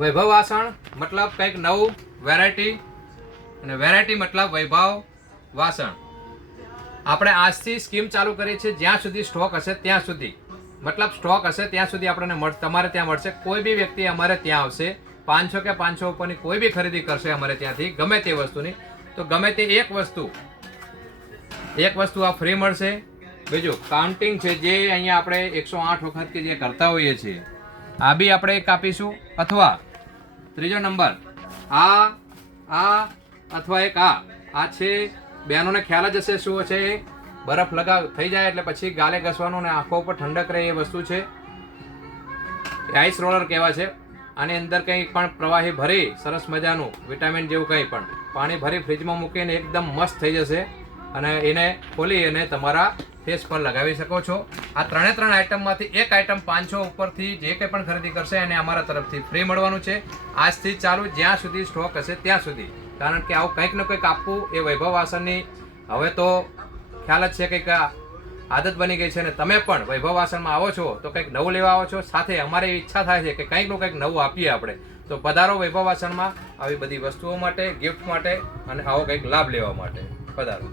વૈભવ વાસણ મતલબ કંઈક નવું વેરાયટી, અને વેરાયટી મતલબ વૈભવ વાસણ. આપણે આજથી સ્કીમ ચાલુ કરી છે, જ્યાં સુધી સ્ટોક હશે ત્યાં સુધી, મતલબ સ્ટોક હશે ત્યાં સુધી આપણને તમારે ત્યાં મળશે. કોઈ બી વ્યક્તિ અમારે ત્યાં આવશે, 500 કે 500 ઉપરની કોઈ બી ખરીદી કરશે અમારે ત્યાંથી ગમે તે વસ્તુની, તો ગમે તે એક વસ્તુ આ ફ્રી મળશે. બીજું કાઉન્ટિંગ છે, જે અહીંયા આપણે 108 વખત કે જે કરતા હોઈએ છીએ, આ બી આપણે એક આપીશું. અથવા ત્રીજો નંબર આ અથવા એક આ છે. બહેનોને ખ્યાલ જ હશે શું છે. બરફ લગાવ થઈ જાય એટલે પછી ગાલે ઘસવાનું ને આંખો ઉપર ઠંડક રહે એ વસ્તુ છે. આઈસ રોલર કહેવાય છે. આની અંદર કંઈ પણ પ્રવાહી ભરી સરસ મજાનું વિટામિન જેવું કંઈ પણ પાણી ભરી ફ્રીજમાં મૂકીને એકદમ મસ્ત થઈ જશે, અને એને ખોલી અને તમારા ફેસ પર લગાવી શકો છો. આ ત્રણ આઈટમમાંથી એક આઈટમ 500 ઉપરથી જે કંઈ પણ ખરીદી કરશે એને અમારા તરફથી ફ્રી મળવાનું છે. આજથી ચાલુ, જ્યાં સુધી સ્ટોક હશે ત્યાં સુધી. કારણ કે આવું કંઈક ને કંઈક આપવું એ વૈભવ વાસણની હવે તો ખ્યાલ જ છે, કંઈક આદત બની ગઈ છે. અને તમે પણ વૈભવ વાસણમાં આવો છો તો કંઈક નવું લેવા આવો છો. સાથે અમારી ઈચ્છા થાય છે કે કંઈકનું કંઈક નવું આપીએ આપણે. તો પધારો વૈભવ વાસણમાં આવી બધી વસ્તુઓ માટે, ગિફ્ટ માટે અને આવો કંઈક લાભ લેવા માટે પધારો.